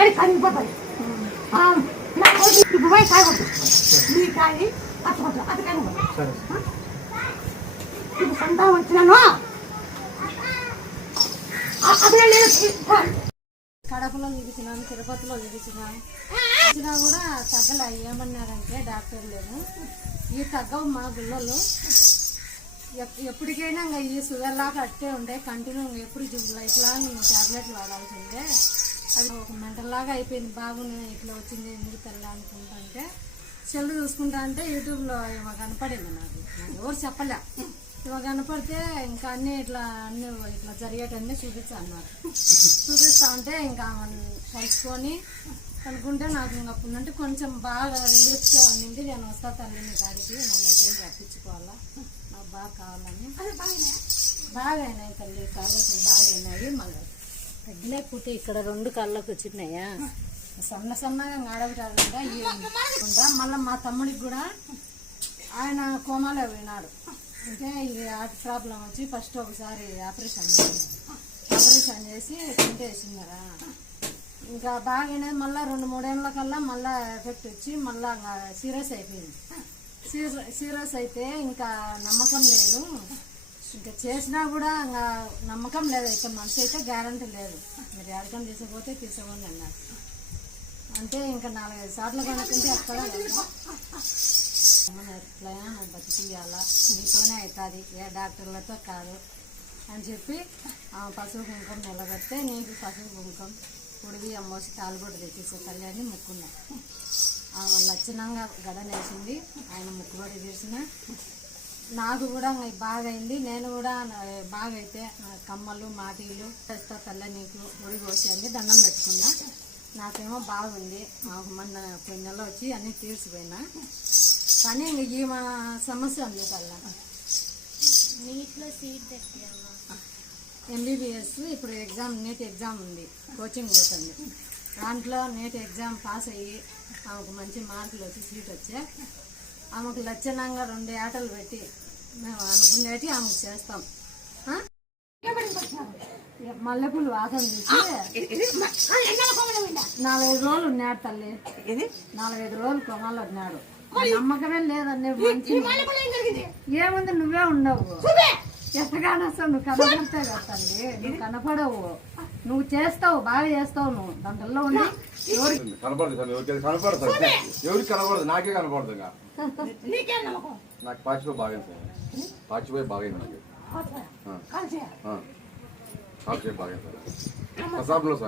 ఏడు కరిగిపోతాయి. ఇప్పుడు పోయి కాయకూడదు, ఈ కాయ కట్టుకోవచ్చు, అది కానీ ఇప్పుడు సంతా వచ్చినాను. కడపలో చూపించినాను, తిరుపతిలో చూపించినాను, వచ్చినా కూడా తగ్గలే. ఏమన్నారంటే డాక్టర్ లేదు, ఈ తగ్గవు మా గుళ్ళలు, ఎప్పటికైనా ఇంకా ఈ షుగర్ లాగా అట్టే ఉండే కంటిన్యూ ఎప్పుడు లైఫ్ లాంగ్ నువ్వు ట్యాబ్లెట్లు వాడాల్సిందే. అది ఒక మెంటల్ లాగా అయిపోయింది. బాగుంది ఇట్లా వచ్చింది ఎందుకు తెల్ల అనుకుంటుంటే సెల్ చూసుకుంటా అంటే యూట్యూబ్లో ఇవ కనపడింది. నాకు ఎవరు చెప్పలే. ఇవ కనపడితే ఇంకా అన్నీ ఇట్లా జరిగేటన్నీ చూపించాను. నాకు చూపిస్తా ఉంటే ఇంకా కలుసుకొని కనుక్కుంటే నాకు ఇంకా అప్పుడంటే కొంచెం బాగా రిలీఫ్గా ఉండింది. నేను వస్తా తల్లిని గారికి, నన్ను ఎట్లా రప్పించుకోవాలా, నాకు బాగా కావాలని. బాగా అయినాయి తల్లి, కాళ్ళకు బాగా అయినాయి. మళ్ళీ తగ్గలేకపోతే ఇక్కడ 2 కాళ్ళకు వచ్చినాయా, సన్నగా ఆడబిట్టాలంటే మళ్ళీ మా తమ్ముడికి కూడా ఆయన కోమాలో పోయినాడు. అంటే ఇది హార్ట్ ప్రాబ్లం వచ్చి ఫస్ట్ ఒకసారి ఆపరేషన్ చేసి తింటేసినారా. ఇంకా బాగానే మళ్ళీ 2-3 ఏళ్ళ కల్లా మళ్ళీ ఎఫెక్ట్ వచ్చి మళ్ళీ సీరియస్ అయిపోయింది. సీరియస్ అయితే ఇంకా నమ్మకం లేదు, ఇంకా చేసినా కూడా ఇంకా నమ్మకం లేదు. అయితే మనసు అయితే గ్యారంటీ లేదు, మీరు ఎక్కడికైనా తీసుకోండి అన్నారు. అంటే ఇంకా 4-5 సార్లు కనుక్కుంటే అక్కడ ఎట్లయినా నువ్వు బతికియాలా, నీతోనే అవుతుంది, ఏ డాక్టర్లతో కాదు అని చెప్పి పసుపు కుంకుమ నిలబెడితే నీకు పసుపు కుంకుమ పొడివి అమ్మోసి తాలుబొట్టు తెచ్చేసే తల్లి అని ముక్కున్నా. లక్షణంగా గడనేసింది, ఆయన ముక్కుబడి చేసిన. నాకు కూడా బాగా అయింది. నేను కూడా బాగా అయితే కమ్మలు మాటీలు తెస్తా తల్లి నీకు పొడి కోసి అని దండం పెట్టుకున్నా. నాకేమో బాగుంది. మొన్న కొన్ని నెలలో వచ్చి అన్నీ తీర్చిపోయినా. కానీ ఇంక ఈ మా సమస్య ఉంది కల్లా. నీట్లో సీట్ ఎంబీబీఎస్ ఇప్పుడు నీట్ ఎగ్జామ్ ఉంది, కోచింగ్ పోతుంది. దాంట్లో నీట్ ఎగ్జామ్ పాస్ అయ్యి ఆమెకు మంచి మార్కులు వచ్చి సీట్ వచ్చే ఆమెకు లక్షణంగా 2 ఏటలు పెట్టి మేము అనుకునేటి ఆమెకు చేస్తాం. మల్లెపూలు వాసన చూసి 4-5 రోజులు ఉన్నాడు తల్లి, 4-5 రోజులు కొనాలి ఉన్నాడు. నమ్మకమే లేదండి. ఏముంది, నువ్వే ఉండవు, ఎట్టగానే వస్తావు, నువ్వు కనపడితే కదా తల్లి, నువ్వు కనపడవు, నువ్వు చేస్తావు, బాగా చేస్తావు. నువ్వు దాంట్లో ఉండి ఎవరికి కనపడదు, నాకే కనపడదు. నాకు పాచిపోయి బాగా నాకు బాగా